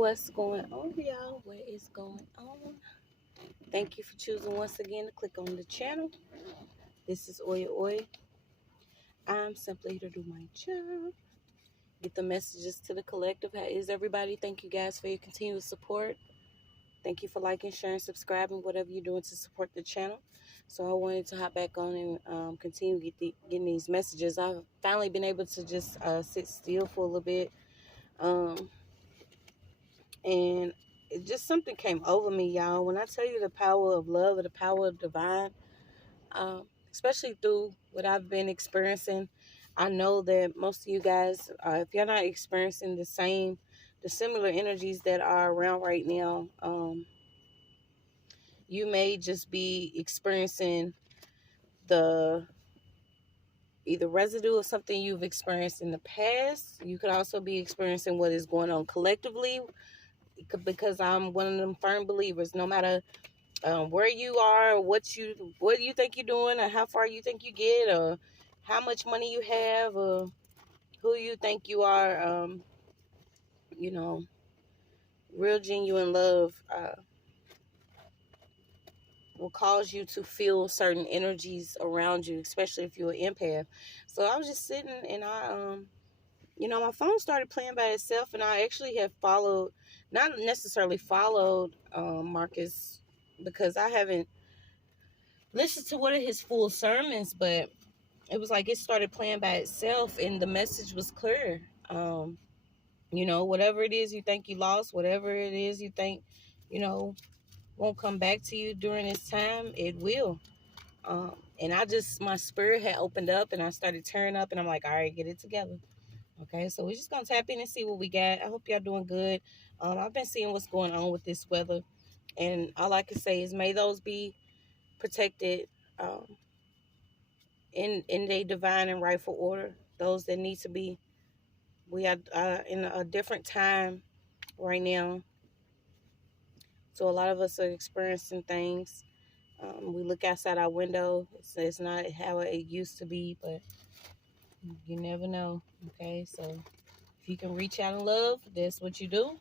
What's going on, y'all? What is going on? Thank you for choosing once again to click on the channel. This is OYAOY. I'm simply here to do my job, get the messages to the collective. How is everybody? Thank you guys for your continued support. Thank you for liking, sharing, subscribing, whatever you're doing to support the channel. So I wanted to hop back on and continue getting these messages. I've finally been able to just sit still for a little bit. And it just something came over me, y'all. When I tell you the power of love or the power of divine, especially through what I've been experiencing, I know that most of you guys, if you're not experiencing the similar energies that are around right now, you may just be experiencing the either residue of something you've experienced in the past. You could also be experiencing what is going on collectively, because I'm one of them firm believers. No matter where you are, what you think you're doing, or how far you think you get, or how much money you have, or who you think you are, real genuine love will cause you to feel certain energies around you, especially if you're an empath. So I was just sitting, and my phone started playing by itself, and I actually have followed, not necessarily followed Marcus, because I haven't listened to one of his full sermons, but it was like it started playing by itself, and the message was clear. Whatever it is you think you lost, whatever it is you think, won't come back to you during this time, it will. And my spirit had opened up, and I started tearing up, and I'm like, all right, get it together. Okay, so we're just going to tap in and see what we got. I hope y'all doing good. I've been seeing what's going on with this weather, and all I can say is may those be protected in their divine and rightful order. Those that need to be. We are in a different time right now. So a lot of us are experiencing things. We look outside our window. It's not how it used to be, but you never know. Okay, so if you can reach out in love, that's what you do.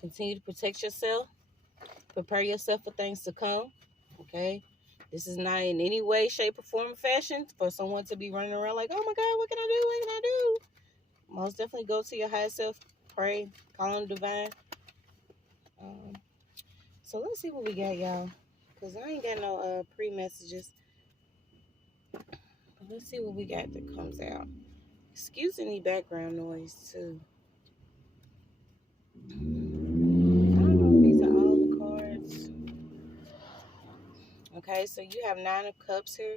Continue to protect yourself. Prepare yourself for things to come. Okay, this is not in any way, shape, or form, or fashion for someone to be running around like, oh my God, what can I do? What can I do? Most definitely go to your higher self, pray, call on divine. So let's see what we got, y'all, because I ain't got no pre-messages. But let's see what we got that comes out. Excuse any background noise, too. I don't know if these are all the cards. Okay, so you have 9 of Cups here.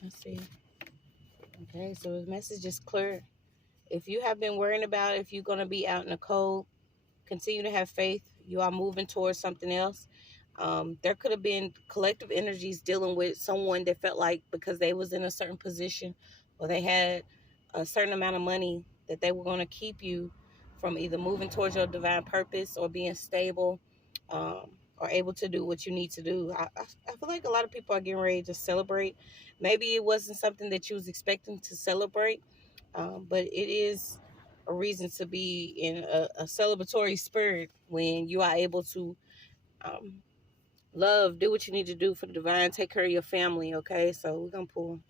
Let's see. Okay, so the message is clear. If you have been worrying about if you're going to be out in the cold, continue to have faith. You are moving towards something else. There could have been collective energies dealing with someone that felt like because they was in a certain position or they had a certain amount of money that they were going to keep you from either moving towards your divine purpose or being stable or able to do what you need to do. I feel like a lot of people are getting ready to celebrate. Maybe it wasn't something that you was expecting to celebrate, but it is a reason to be in a celebratory spirit when you are able to love, do what you need to do for the divine, take care of your family. Okay, so we're gonna pull.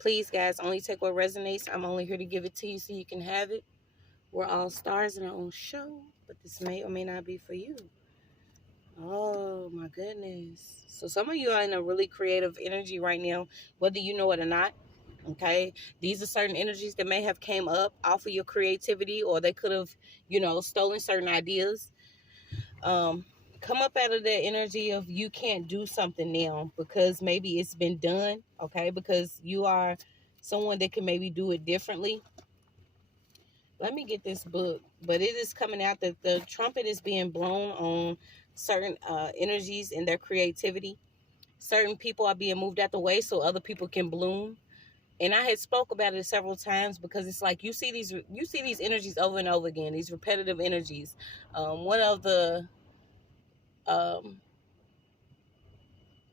Please, guys, only take what resonates. I'm only here to give it to you so you can have it. We're all stars in our own show, but this may or may not be for you. Oh my goodness. So some of you are in a really creative energy right now, whether you know it or not. Okay, these are certain energies that may have came up off of your creativity, or they could have, stolen certain ideas. Come up out of that energy of you can't do something now because maybe it's been done. Okay, because you are someone that can maybe do it differently. Let me get this book, but it is coming out that the trumpet is being blown on certain energies and their creativity. Certain people are being moved out the way so other people can bloom. And I had spoke about it several times because it's like you see these energies over and over again, these repetitive energies. One of the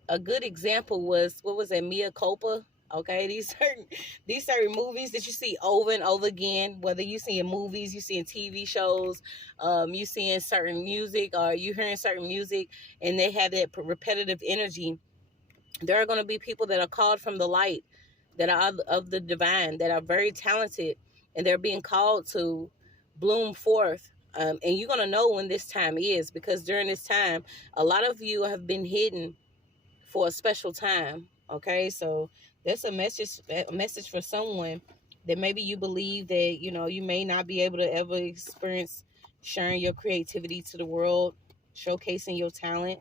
a good example was, what was that, Mia Culpa? Okay, these certain movies that you see over and over again, whether you see in movies, you see in TV shows, you see in certain music, or you hearing certain music, and they have that repetitive energy. There are going to be people that are called from the light, that are of the divine, that are very talented, and they're being called to bloom forth. And you're going to know when this time is, because during this time, a lot of you have been hidden for a special time. Okay, so that's a message for someone that maybe you believe that you may not be able to ever experience sharing your creativity to the world, showcasing your talent.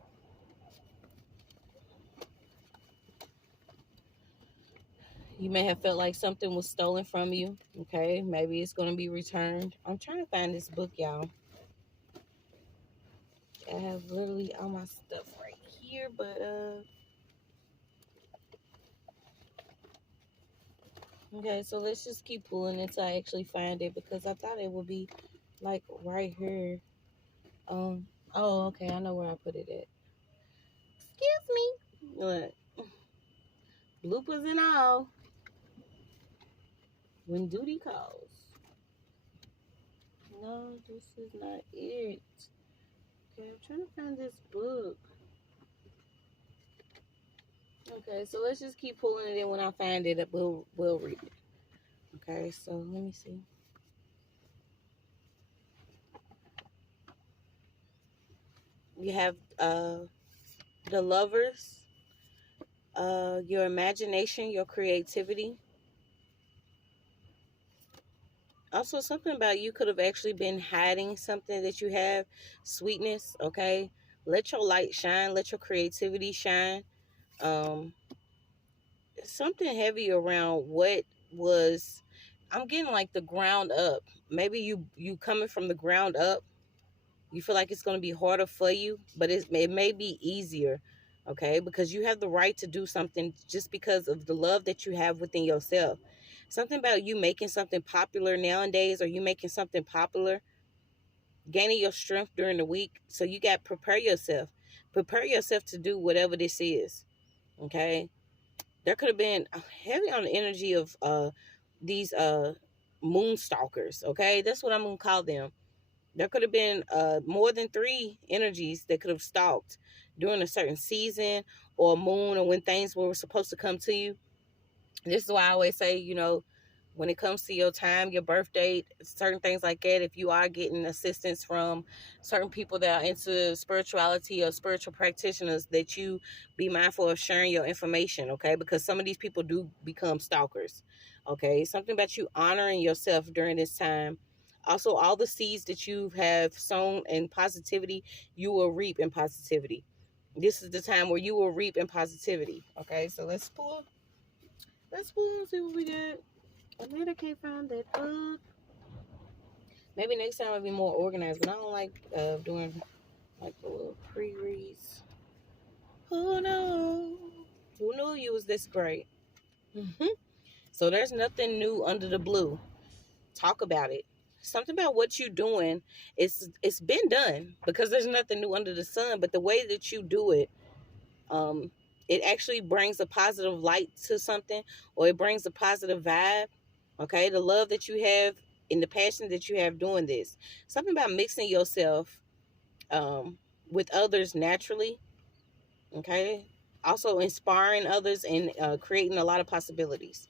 You may have felt like something was stolen from you. Okay, maybe it's going to be returned. I'm trying to find this book, y'all. I have literally all my stuff right here, but okay, so let's just keep pulling until I actually find it, because I thought it would be like right here. Oh, okay, I know where I put it at. Excuse me. Look, bloopers and all. When duty calls. No, this is not it. Okay, I'm trying to find this book. Okay, so let's just keep pulling it in. When I find it, we'll read it. Okay, so let me see. You have the lovers, your imagination, your creativity. Also, something about you could have actually been hiding something that you have. Sweetness, okay? Let your light shine. Let your creativity shine. Um, Something heavy around what was. I'm getting like the ground up. Maybe you coming from the ground up. You feel like it's going to be harder for you, but it may be easier, okay? Because you have the right to do something just because of the love that you have within yourself. Something about you making something popular nowadays, or you making something popular, gaining your strength during the week. So you got to prepare yourself. Prepare yourself to do whatever this is, okay? There could have been heavy on the energy of these moon stalkers, okay? That's what I'm going to call them. There could have been more than 3 energies that could have stalked during a certain season or moon, or when things were supposed to come to you. This is why I always say, when it comes to your time, your birth date, certain things like that, if you are getting assistance from certain people that are into spirituality or spiritual practitioners, that you be mindful of sharing your information, okay? Because some of these people do become stalkers, okay? Something about you honoring yourself during this time. Also, all the seeds that you have sown in positivity, you will reap in positivity. This is the time where you will reap in positivity, okay? So let's pull and see what we get. I made I can't find that book. Maybe next time I'll be more organized, but I don't like doing like the little pre-reads. Who knew? Who knew you was this great? So there's nothing new under the blue. Talk about it. Something about what you're doing, it's been done, because there's nothing new under the sun. But the way that you do it, um, it actually brings a positive light to something, or it brings a positive vibe. Okay, the love that you have and the passion that you have doing this. Something about mixing yourself with others naturally. Okay, also inspiring others and creating a lot of possibilities.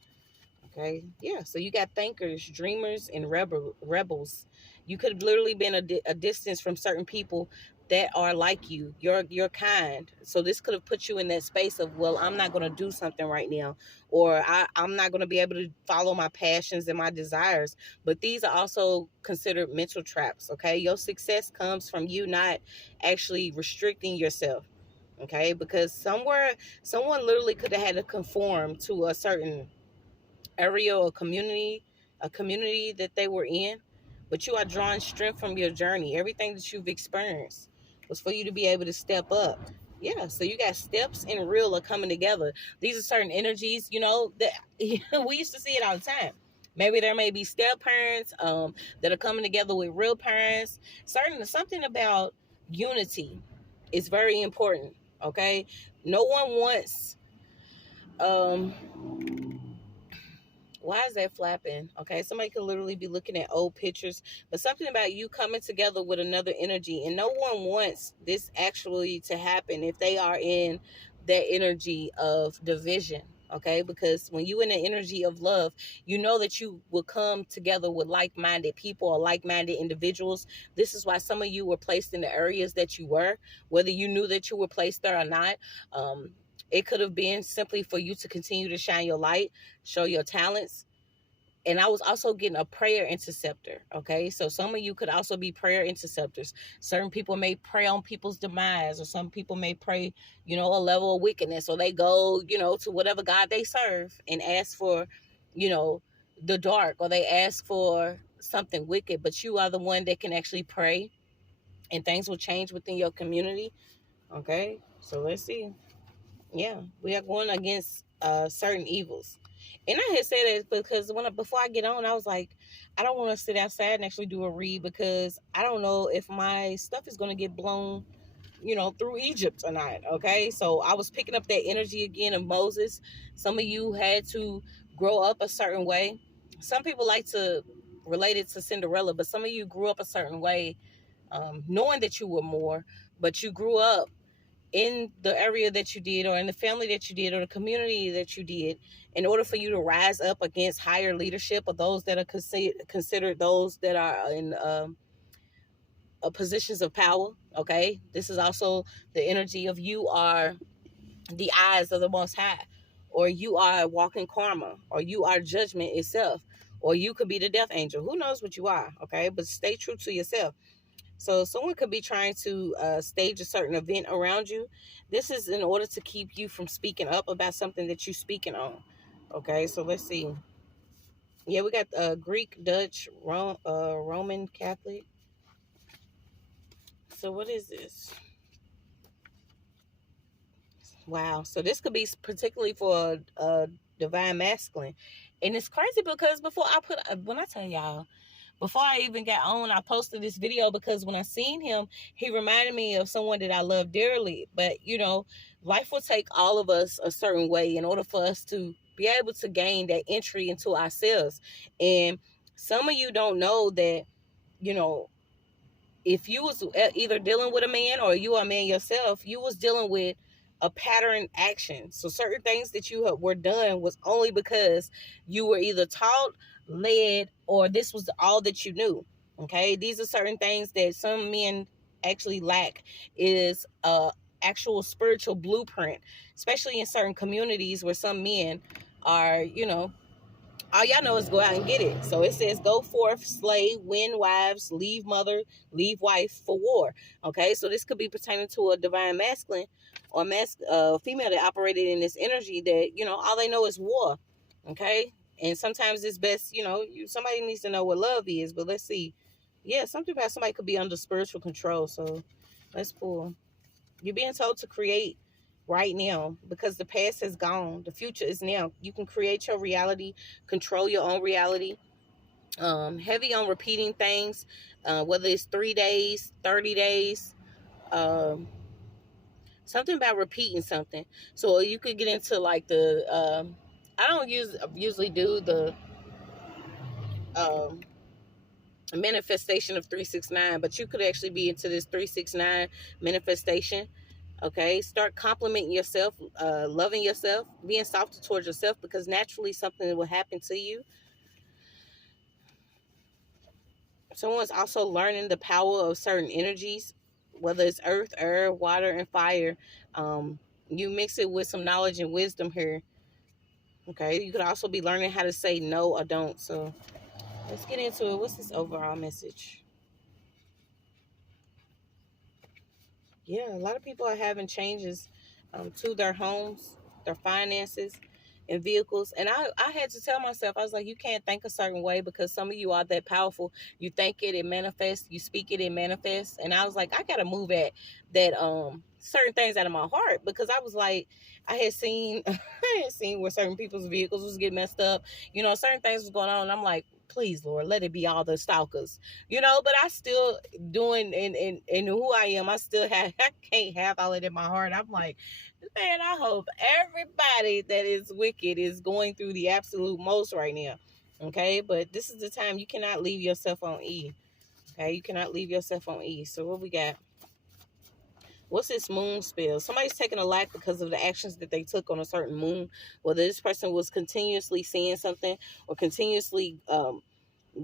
Okay, yeah. So you got thinkers, dreamers, and rebels. You could have literally been a distance from certain people that are like you. You're kind. So this could have put you in that space of, well, I'm not going to do something right now, or I'm not going to be able to follow my passions and my desires. But these are also considered mental traps. Okay, your success comes from you not actually restricting yourself. Okay, because someone literally could have had to conform to a certain area or a community that they were in, but you are drawing strength from your journey. Everything that you've experienced was for you to be able to step up. Yeah, so you got steps and real are coming together. These are certain energies, that we used to see it all the time. Maybe there may be step parents that are coming together with real parents. Something about unity is very important. Okay, no one wants um Why is that flapping? Okay, somebody could literally be looking at old pictures, but something about you coming together with another energy, and no one wants this actually to happen if they are in that energy of division. Okay, because when you in the energy of love, you know that you will come together with like-minded people or like-minded individuals. This is why some of you were placed in the areas that you were, whether you knew that you were placed there or not. It could have been simply for you to continue to shine your light, show your talents. And I was also getting a prayer interceptor. Okay, so some of you could also be prayer interceptors. Certain people may pray on people's demise, or some people may pray, a level of wickedness, or they go, to whatever God they serve and ask for, the dark, or they ask for something wicked. But you are the one that can actually pray, and things will change within your community. Okay, so let's see. Yeah, we are going against certain evils. And I had said it because before I get on, I was like, I don't want to sit outside and actually do a read, because I don't know if my stuff is going to get blown, through Egypt or not. Okay, so I was picking up that energy again of Moses. Some of you had to grow up a certain way. Some people like to relate it to Cinderella, but some of you grew up a certain way, knowing that you were more, but you grew up in the area that you did, or in the family that you did, or the community that you did, in order for you to rise up against higher leadership, or those that are considered those that are in positions of power. Okay, this is also the energy of you are the eyes of the Most High, or you are walking karma, or you are judgment itself, or you could be the death angel. Who knows what you are? Okay, but stay true to yourself. So someone could be trying to stage a certain event around you. This is in order to keep you from speaking up about something that you're speaking on. Okay, so let's see. Yeah, we got Greek, Dutch, Roman Catholic. So what is this? Wow. So this could be particularly for divine masculine. And it's crazy because when I tell y'all, before I even got on, I posted this video because when I seen him, he reminded me of someone that I love dearly. But, life will take all of us a certain way in order for us to be able to gain that entry into ourselves. And some of you don't know that, if you was either dealing with a man, or you are a man yourself, you was dealing with a pattern action. So certain things that you were done was only because you were either taught, led, or this was all that you knew. Okay, these are certain things that some men actually lack, is actual spiritual blueprint, especially in certain communities where some men are, all y'all know is go out and get it. So it says, go forth, slay, win wives, leave mother, leave wife for war. Okay, so this could be pertaining to a divine masculine, or female that operated in this energy that, all they know is war. Okay, and sometimes it's best, somebody needs to know what love is. But let's see. Yeah, something about somebody could be under spiritual control. So let's pull. You're being told to create right now, because the past has gone. The future is now. You can create your reality, control your own reality. Heavy on repeating things, whether it's 3 days, 30 days, something about repeating something. So you could get into like I don't usually do the manifestation of 369, but you could actually be into this 369 manifestation. Okay, start complimenting yourself, loving yourself, being softer towards yourself, because naturally something will happen to you. Someone's also learning the power of certain energies, whether it's earth, air, water, and fire. You mix it with some knowledge and wisdom here. Okay, you could also be learning how to say no or don't. So let's get into it. What's this overall message? Yeah, a lot of people are having changes to their homes, their finances, and vehicles. And I had to tell myself, I was like, you can't think a certain way, because some of you are that powerful. You think it manifests. You speak it manifests. And I was like, I got to move at that certain things out of my heart, because I was like, I had seen where certain people's vehicles was getting messed up. Certain things was going on. And I'm like, Please, Lord, let it be all the stalkers, but I still doing and who I am. I still have, I can't have all it in my heart. I'm like, man, I hope everybody that is wicked is going through the absolute most right now. Okay, but this is the time you cannot leave yourself on E. Okay, you cannot leave yourself on E. So what we got? What's this moon spell? Somebody's taking a life because of the actions that they took on a certain moon. Whether this person was continuously saying something or continuously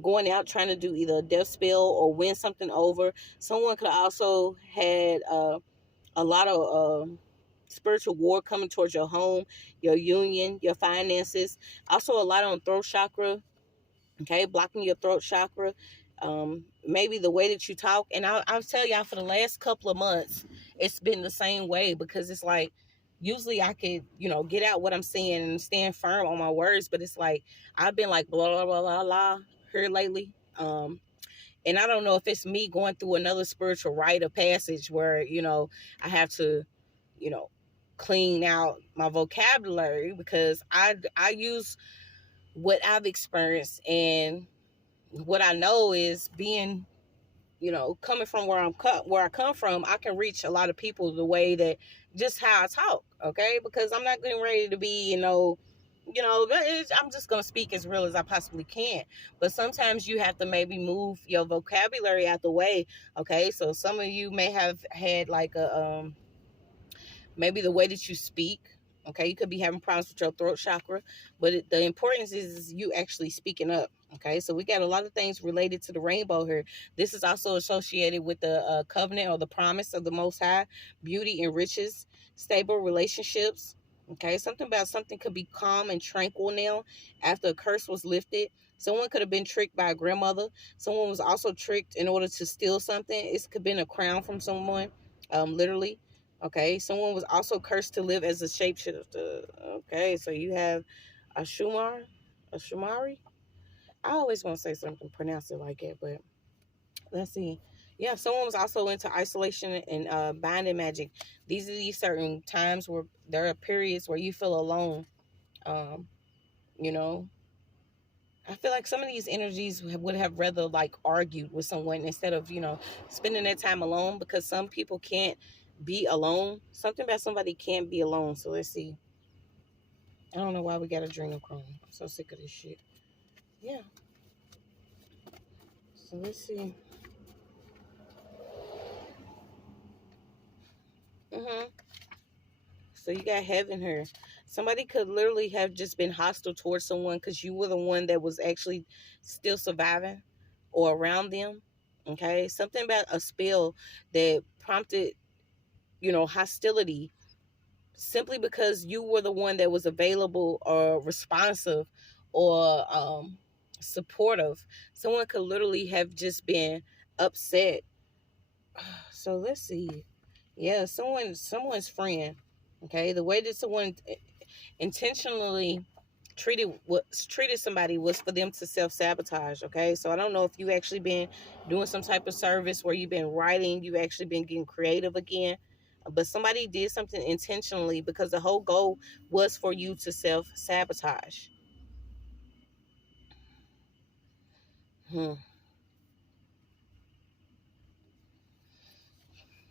going out trying to do either a death spell or win something over. Someone could also had a lot of spiritual war coming towards your home, your union, your finances. Also a lot on throat chakra. Okay, blocking your throat chakra. Maybe the way that you talk. And I'll tell y'all, for the last couple of months, it's been the same way, because it's like, usually I could, get out what I'm saying and stand firm on my words, but it's like, I've been like, blah, blah, blah, blah, blah, here lately. And I don't know if it's me going through another spiritual rite of passage where, I have to, clean out my vocabulary, because I use what I've experienced, and what I know is being, coming from where I come from, I can reach a lot of people the way that just how I talk, okay? Because I'm not getting ready to be, I'm just gonna speak as real as I possibly can. But sometimes you have to maybe move your vocabulary out the way, okay? So some of you may have had like a maybe the way that you speak. Okay, you could be having problems with your throat chakra, but the importance is you actually speaking up. Okay, so we got a lot of things related to the rainbow here. This is also associated with the covenant or the promise of the Most High, beauty and riches, stable relationships. Okay, something about something could be calm and tranquil now after a curse was lifted. Someone could have been tricked by a grandmother. Someone was also tricked in order to steal something. It could have been a crown from someone, literally. Okay, someone was also cursed to live as a shapeshifter. Okay, so you have a Shumari. I always want to say something, pronounce it like it, but let's see. Yeah, someone was also into isolation and binding magic. These are these certain times where there are periods where you feel alone. Um, you know, I feel like some of these energies would have rather like argued with someone instead of, spending that time alone, because some people can't be alone. Something about somebody can't be alone. So let's see. I don't know why we got adrenochrome. I'm so sick of this shit. Yeah. So let's see. So you got heaven here. Somebody could literally have just been hostile towards someone because you were the one that was actually still surviving or around them. Okay. Something about a spell that prompted, hostility simply because you were the one that was available or responsive or supportive. Someone could literally have just been upset. So let's see. Yeah, someone's friend. Okay, the way that someone intentionally treated somebody was for them to self-sabotage. Okay, so I don't know if you actually been doing some type of service where you've been writing, you actually been getting creative again, but somebody did something intentionally because the whole goal was for you to self-sabotage. You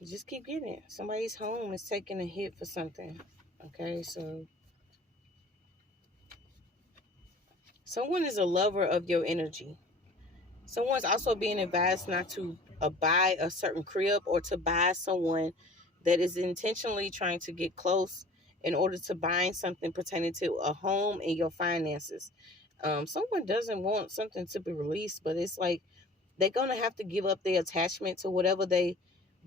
just keep getting it. Somebody's home is taking a hit for something. Okay, so someone is a lover of your energy. Someone's also being advised not to buy a certain crib or to buy someone that is intentionally trying to get close in order to bind something pertaining to a home and your finances. Someone doesn't want something to be released, but it's like they're going to have to give up their attachment to whatever they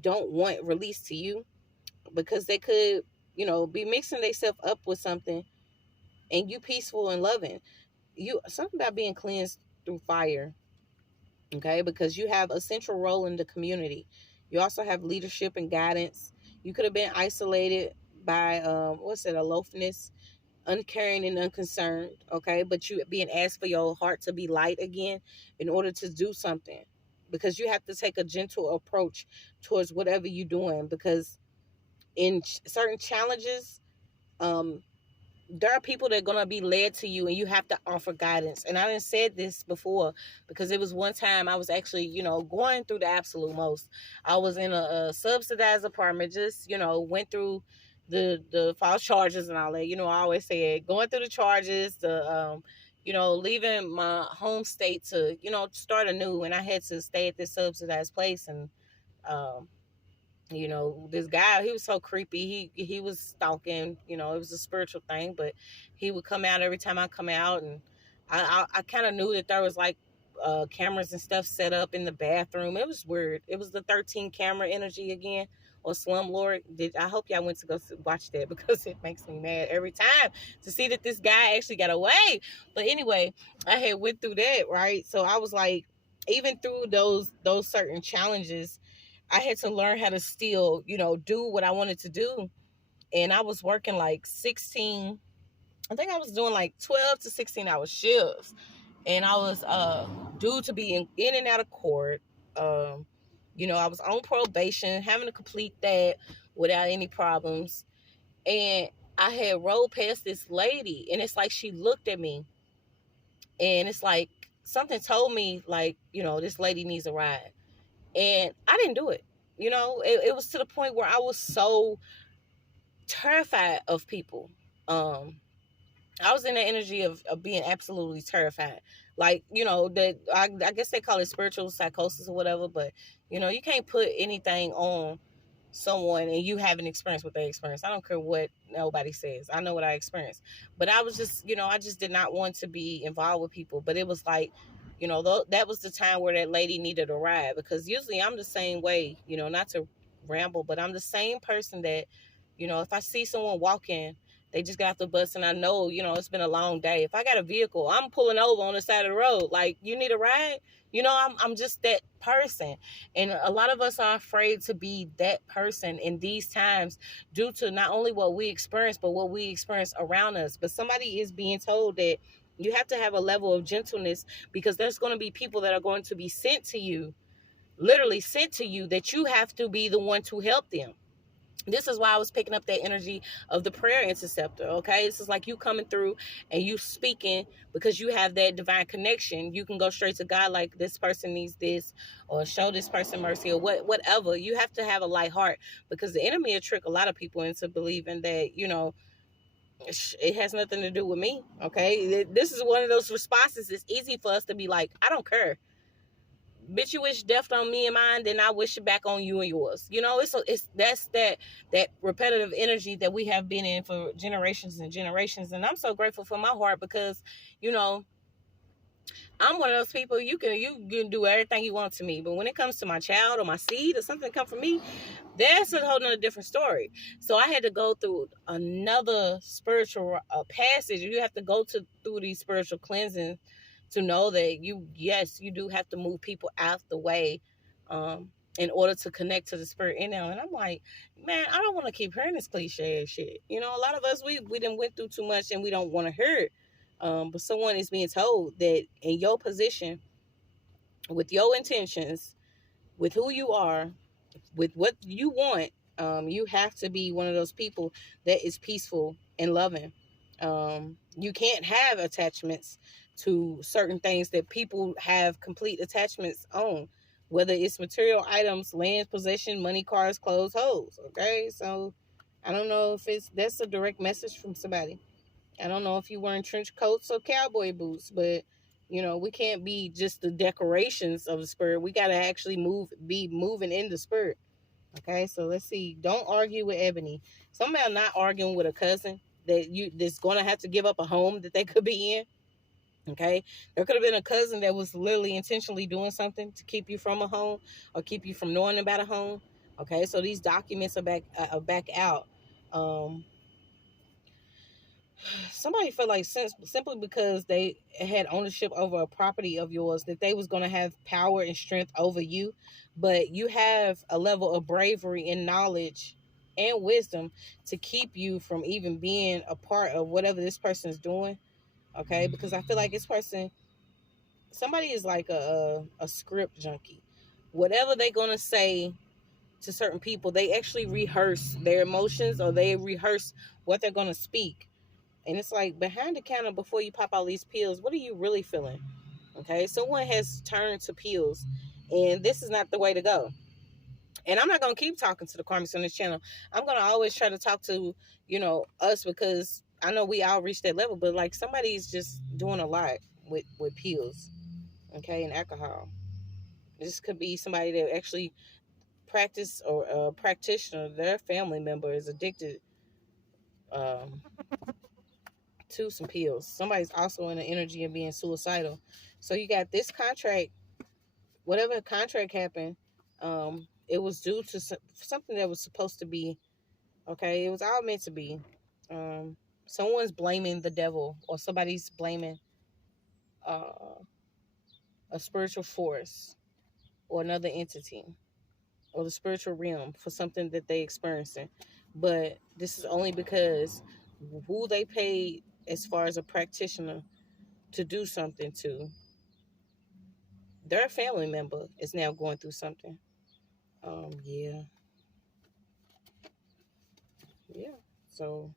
don't want released to you, because they could, be mixing themselves up with something and you peaceful and loving. Something about being cleansed through fire. Okay, because you have a central role in the community. You also have leadership and guidance. You could have been isolated by aloofness, uncaring and unconcerned. Okay, but you being asked for your heart to be light again in order to do something, because you have to take a gentle approach towards whatever you're doing, because in certain challenges, um there are people that are going to be led to you, and you have to offer guidance. And I didn't said this before, because it was one time I was actually, going through the absolute most. I was in a subsidized apartment, just, went through the false charges and all that. I always say it, going through the charges, leaving my home state to, start anew. And I had to stay at this subsidized place. And, um, this guy, he was so creepy. He was stalking. It was a spiritual thing, but he would come out every time I come out, and I kind of knew that there was like cameras and stuff set up in the bathroom. It was weird. It was the 13 camera energy again, or slumlord. I hope y'all went to go watch that, because it makes me mad every time to see that this guy actually got away. But anyway, I had went through that, right? So I was like, even through those certain challenges, I had to learn how to still, do what I wanted to do. And I was working like 16, I think I was doing like 12 to 16 hour shifts. And I was due to be in and out of court. I was on probation, having to complete that without any problems. And I had rolled past this lady, and it's like she looked at me, and it's like something told me, like, this lady needs a ride. And I didn't do it. It was to the point where I was so terrified of people. I was in the energy of being absolutely terrified. Like, that I guess they call it spiritual psychosis or whatever, but you can't put anything on someone and you haven't experienced what they experienced. I don't care what nobody says. I know what I experienced. But I was just, I just did not want to be involved with people. But it was like, that was the time where that lady needed a ride, because usually I'm the same way, not to ramble, but I'm the same person that, if I see someone walking, they just got off the bus, and I know, it's been a long day. If I got a vehicle, I'm pulling over on the side of the road. Like, you need a ride? I'm just that person. And a lot of us are afraid to be that person in these times, due to not only what we experience, but what we experience around us. But somebody is being told that you have to have a level of gentleness, because there's going to be people that are going to be sent to you, literally sent to you, that you have to be the one to help them. This is why I was picking up that energy of the prayer interceptor, okay? This is like you coming through and you speaking, because you have that divine connection. You can go straight to God, like, this person needs this, or show this person mercy, or whatever. You have to have a light heart, because the enemy will trick a lot of people into believing that, it has nothing to do with me, okay? This is one of those responses. It's easy for us to be like, I don't care. Bitch, you wish death on me and mine, then I wish it back on you and yours. That's that repetitive energy that we have been in for generations and generations. And I'm so grateful for my heart, because I'm one of those people, you can do everything you want to me, but when it comes to my child or my seed or something come from me, that's a whole nother different story. So I had to go through another spiritual passage. You have to go through these spiritual cleansings to know that you do have to move people out the way, in order to connect to the spirit in them. And I'm like, man, I don't want to keep hearing this cliche shit. A lot of us, we done went through too much, and we don't want to hear it. But someone is being told that in your position, with your intentions, with who you are, with what you want, you have to be one of those people that is peaceful and loving. You can't have attachments to certain things that people have complete attachments on, whether it's material items, land, possession, money, cars, clothes, hoes. Okay, so I don't know if that's a direct message from somebody. I don't know if you're wearing trench coats or cowboy boots, but we can't be just the decorations of the spirit. We got to actually be moving in the spirit. Okay, so let's see. Don't argue with Ebony. Somebody not arguing with a cousin that's going to have to give up a home that they could be in. Okay, there could have been a cousin that was literally intentionally doing something to keep you from a home, or keep you from knowing about a home. Okay, so these documents are back out. Somebody felt like, simply because they had ownership over a property of yours, that they was going to have power and strength over you. But you have a level of bravery and knowledge and wisdom to keep you from even being a part of whatever this person is doing. Okay, because I feel like this person, somebody is like a script junkie. Whatever they're going to say to certain people, they actually rehearse their emotions, or they rehearse what they're going to speak. And it's like, behind the counter, before you pop all these pills, what are you really feeling? Okay, someone has turned to pills, and this is not the way to go. And I'm not going to keep talking to the karmics on this channel. I'm going to always try to talk to, us, because I know we all reach that level, but like, somebody's just doing a lot with pills, okay, and alcohol. This could be somebody that actually practice, or a practitioner, their family member is addicted um, to some pills. Somebody's also in the energy of being suicidal. So you got this contract, whatever contract happened, it was due to something that was supposed to be, okay, it was all meant to be. Someone's blaming the devil, or somebody's blaming uh, a spiritual force, or another entity, or the spiritual realm, for something that they experiencing. But this is only because who they paid, as far as a practitioner, to do something to, their family member is now going through something. Yeah. So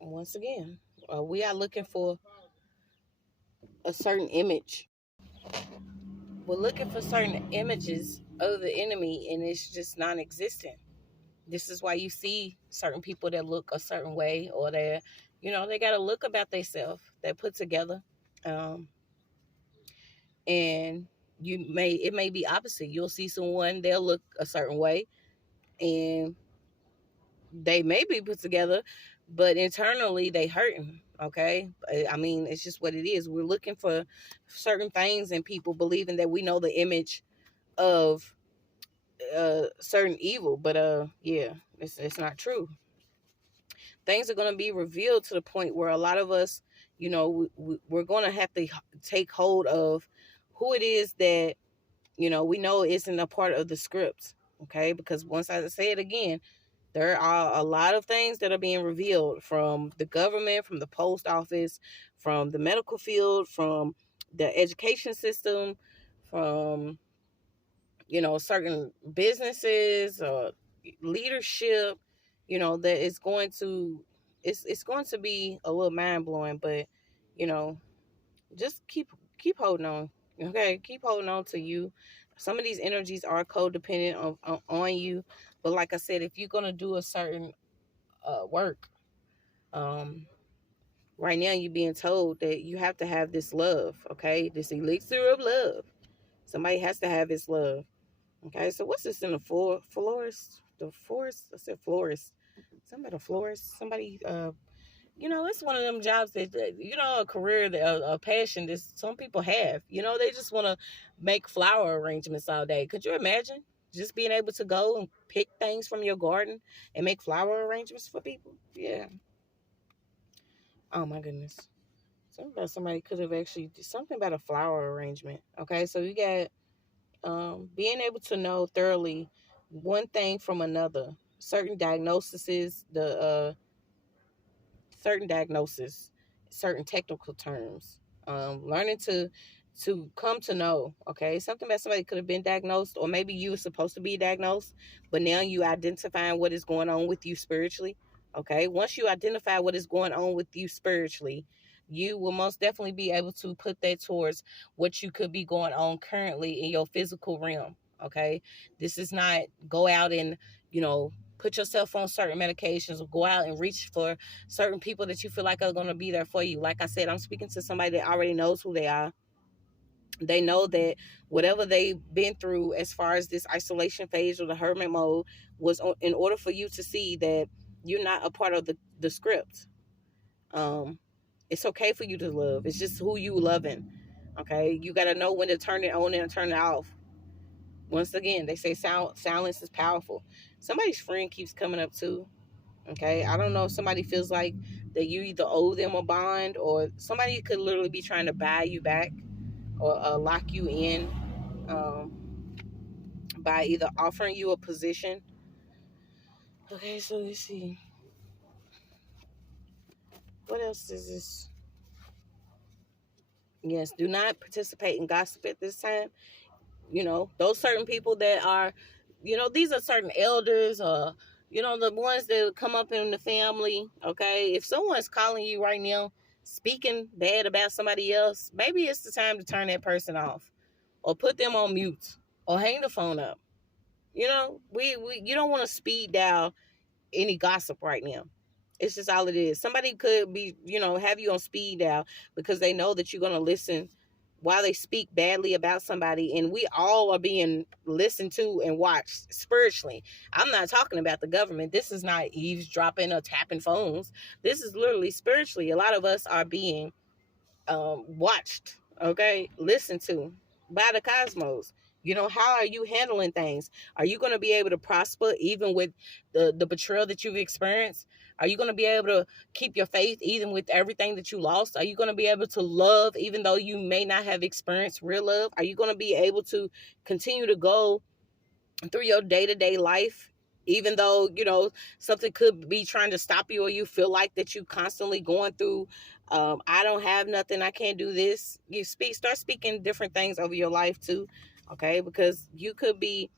once again, we are looking for a certain image. We're looking for certain images of the enemy, and it's just non-existent. This is why you see certain people that look a certain way, or they got a look about themselves that put together. And it may be opposite. You'll see someone, they'll look a certain way, and they may be put together, but internally they hurting. Okay, I mean, it's just what it is. We're looking for certain things in people, believing that we know the image of certain evil, but yeah, it's not true. Things are going to be revealed to the point where a lot of us, we're going to have to take hold of who it is that we know isn't a part of the script. Okay, because once I say it again, there are a lot of things that are being revealed from the government, from the post office, from the medical field, from the education system, from certain businesses or leadership, that it's going to be a little mind blowing, but just keep holding on. Okay, keep holding on to you. Some of these energies are codependent on you, but like I said, if you're gonna do a certain work, right now you're being told that you have to have this love. Okay, this elixir of love. Somebody has to have this love. Okay, so what's this in the florist? The forest? I said florist. Somebody a florist. Somebody it's one of them jobs that a career, a passion that some people have. They just want to make flower arrangements all day. Could you imagine just being able to go and pick things from your garden and make flower arrangements for people? Yeah. Oh my goodness. Somebody could have actually did something about a flower arrangement. Okay, so you got being able to know thoroughly one thing from another. Certain diagnoses, certain technical terms. Learning to come to know, okay, something that somebody could have been diagnosed, or maybe you were supposed to be diagnosed, but now you identifying what is going on with you spiritually. Okay, once you identify what is going on with you spiritually, you will most definitely be able to put that towards what you could be going on currently in your physical realm. Okay, this is not go out and put yourself on certain medications, or go out and reach for certain people that you feel like are going to be there for you. Like I said, I'm speaking to somebody that already knows who they are. They know that whatever they've been through as far as this isolation phase or the hermit mode was in order for you to see that you're not a part of the script. It's okay for you to love. It's just who you loving. Okay, you got to know when to turn it on and turn it off. Once again, they say silence is powerful. Somebody's friend keeps coming up too. Okay, I don't know if somebody feels like that you either owe them a bond, or somebody could literally be trying to buy you back, or lock you in, by either offering you a position. Okay, so let's see. What else is this? Yes, do not participate in gossip at this time. Those certain people that are, these are certain elders, or, You know, the ones that come up in the family, okay? If someone's calling you right now, speaking bad about somebody else, maybe it's the time to turn that person off or put them on mute or hang the phone up. You know, you don't want to speed dial any gossip right now. It's just all it is. Somebody could be, have you on speed dial because they know that you're going to listen while they speak badly about somebody. And we all are being listened to and watched spiritually. I'm not talking about the government. This is not eavesdropping or tapping phones. This is literally spiritually. A lot of us are being watched, okay, listened to by the cosmos. How are you handling things? Are you going to be able to prosper even with the betrayal that you've experienced? Are you going to be able to keep your faith even with everything that you lost? Are you going to be able to love even though you may not have experienced real love? Are you going to be able to continue to go through your day-to-day life even though something could be trying to stop you, or you feel like that you constantly going through I don't have nothing, I can't do this? Start speaking different things over your life too, okay? Because you could be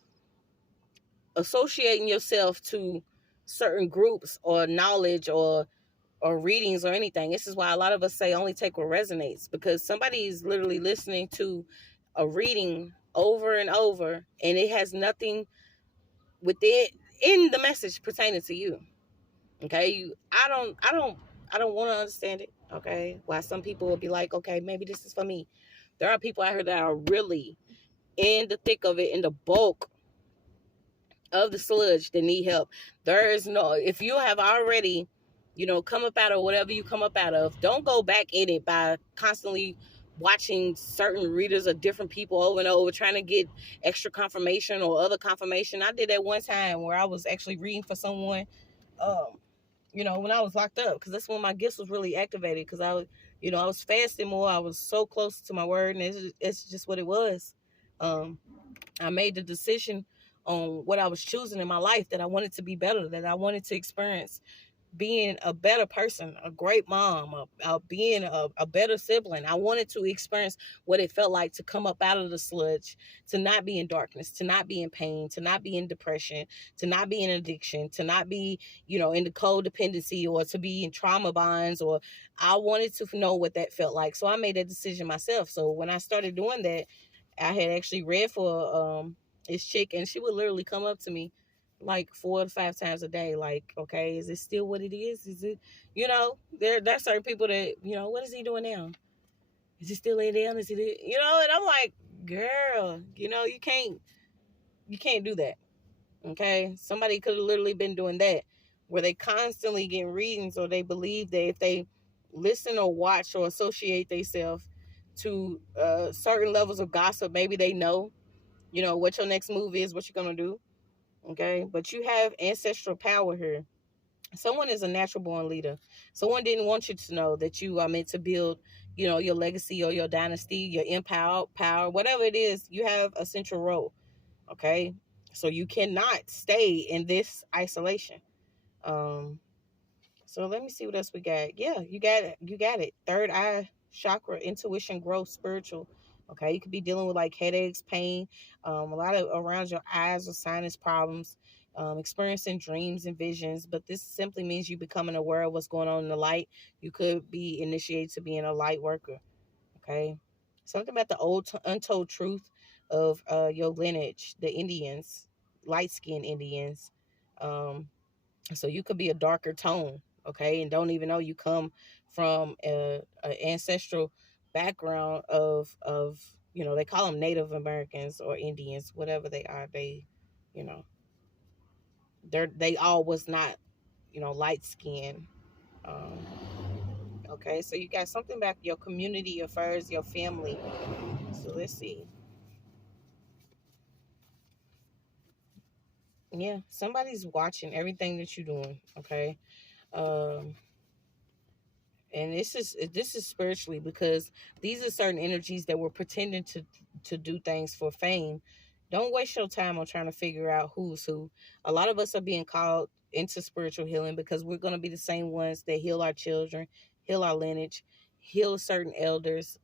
associating yourself to certain groups or knowledge or readings or anything. This is why a lot of us say only take what resonates, because somebody's literally listening to a reading over and over and it has nothing within in the message pertaining to you. Okay, I don't want to understand it. Okay, why some people will be like, okay, maybe this is for me. There are people out here that are really in the thick of it, in the bulk of the sludge, that need help. There is no, if you have already, come up out of whatever you come up out of, don't go back in it by constantly watching certain readers of different people over and over, trying to get extra confirmation or other confirmation. I did that one time where I was actually reading for someone, when I was locked up, because that's when my gifts was really activated, because I was, I was fasting more. I was so close to my word, and it's just what it was. I made the decision on what I was choosing in my life, that I wanted to be better, that I wanted to experience being a better person, a great mom, being a better sibling. I wanted to experience what it felt like to come up out of the sludge, to not be in darkness, to not be in pain, to not be in depression, to not be in addiction, to not be, in the codependency, or to be in trauma bonds. Or I wanted to know what that felt like. So I made that decision myself. So when I started doing that, I had actually read for this chick, and she would literally come up to me like 4 to 5 times a day, like, okay, is it still what it is? Is it, there's certain people that, what is he doing now? Is he still laying down? Is it, and I'm like, girl, you can't do that. Okay. Somebody could have literally been doing that, where they constantly get readings, or they believe that if they listen or watch or associate themselves to certain levels of gossip, maybe they know, what your next move is, what you're going to do. Okay. But you have ancestral power here. Someone is a natural born leader. Someone didn't want you to know that you are meant to build, your legacy or your dynasty, your empire, power, whatever it is. You have a central role. Okay. So you cannot stay in this isolation. So let me see what else we got. Yeah, you got it. You got it. Third eye chakra, intuition, growth, spiritual. Okay, you could be dealing with like headaches, pain, a lot of around your eyes or sinus problems, experiencing dreams and visions. But this simply means you becoming aware of what's going on in the light. You could be initiated to being a light worker. Okay, something about the old untold truth of your lineage, the Indians, light skinned Indians. So you could be a darker tone, okay, and don't even know you come from a ancestral background of they call them Native Americans or Indians, whatever they are. They, you know, they all was not, light skin. Um, okay, so you got something about your community affairs, your family. So let's see. Yeah, somebody's watching everything that you're doing. Okay. Um, and this is spiritually, because these are certain energies that were pretending to do things for fame. Don't waste your time on trying to figure out who's who. A lot of us are being called into spiritual healing because we're going to be the same ones that heal our children, heal our lineage, heal certain elders,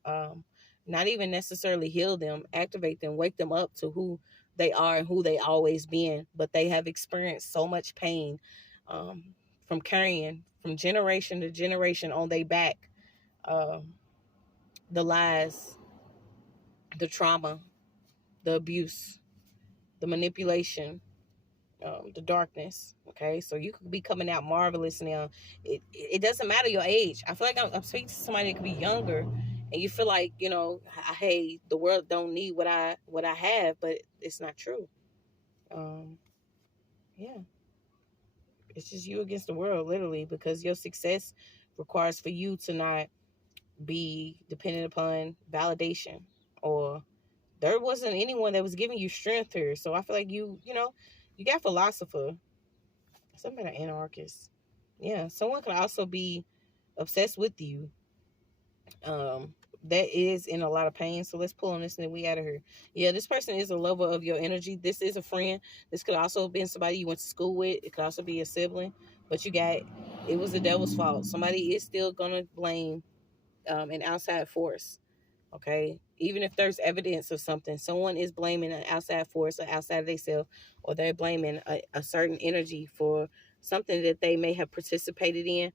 Not even necessarily heal them, activate them, wake them up to who they are and who they always been. But they have experienced so much pain, from carrying from generation to generation on their back, the lies, the trauma, the abuse, the manipulation, the darkness. Okay, so you could be coming out marvelous now. It doesn't matter your age. I feel like I'm speaking to somebody that could be younger, and you feel like, hey, the world don't need what I have, but it's not true. Yeah, it's just you against the world, literally, because your success requires for you to not be dependent upon validation, or there wasn't anyone that was giving you strength here. So I feel like you got philosopher, something an anarchist. Yeah, someone could also be obsessed with you. That is in a lot of pain. So let's pull on this and then we out of here. Yeah, this person is a lover of your energy. This is a friend. This could also have been somebody you went to school with. It could also be a sibling. But it was the devil's fault. Somebody is still gonna blame an outside force. Okay, even if there's evidence of something, someone is blaming an outside force or outside of themselves, or they're blaming a certain energy for something that they may have participated in.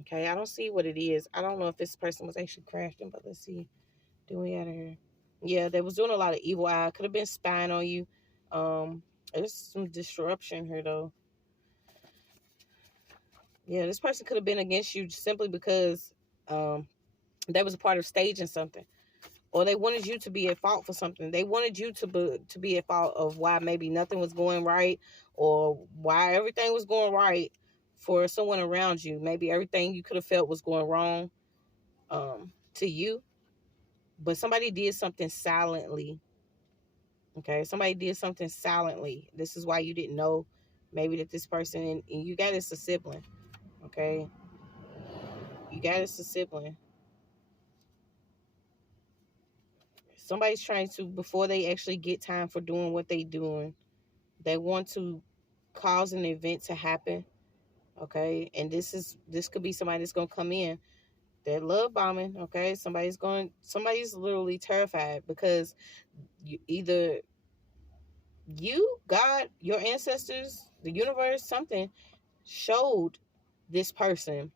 Okay, I don't see what it is. I don't know if this person was actually crafting, but let's see. Do we out of here? Yeah, they was doing a lot of evil eye. Could have been spying on you. There's some disruption here though. Yeah, this person could have been against you simply because they was a part of staging something, or they wanted you to be at fault for something. They wanted you to be at fault of why maybe nothing was going right, or why everything was going right for someone around you. Maybe everything you could have felt was going wrong to you, but somebody did something silently. Okay, somebody did something silently. This is why you didn't know maybe that this person, and you got it's a sibling. Okay, you got it's a sibling. Somebody's trying to, before they actually get time for doing what they doing, they want to cause an event to happen. Okay, and this could be somebody that's gonna come in. They're love bombing. Okay, somebody's literally terrified because either you, God, your ancestors, the universe, something showed this person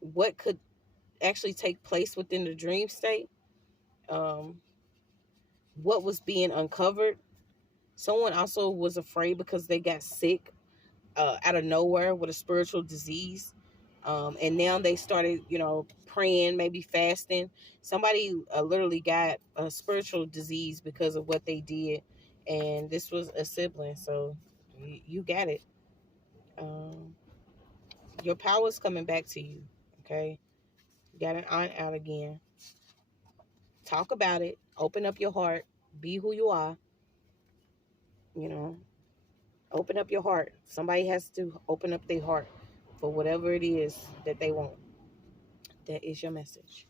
what could actually take place within the dream state, um, what was being uncovered. Someone also was afraid because they got sick out of nowhere with a spiritual disease. And now they started, praying, maybe fasting. Somebody literally got a spiritual disease because of what they did. And this was a sibling. So you got it. Um, your power is coming back to you. Okay. You got an aunt out again. Talk about it. Open up your heart. Be who you are. You know, open up your heart. Somebody has to open up their heart for whatever it is that they want. That is your message.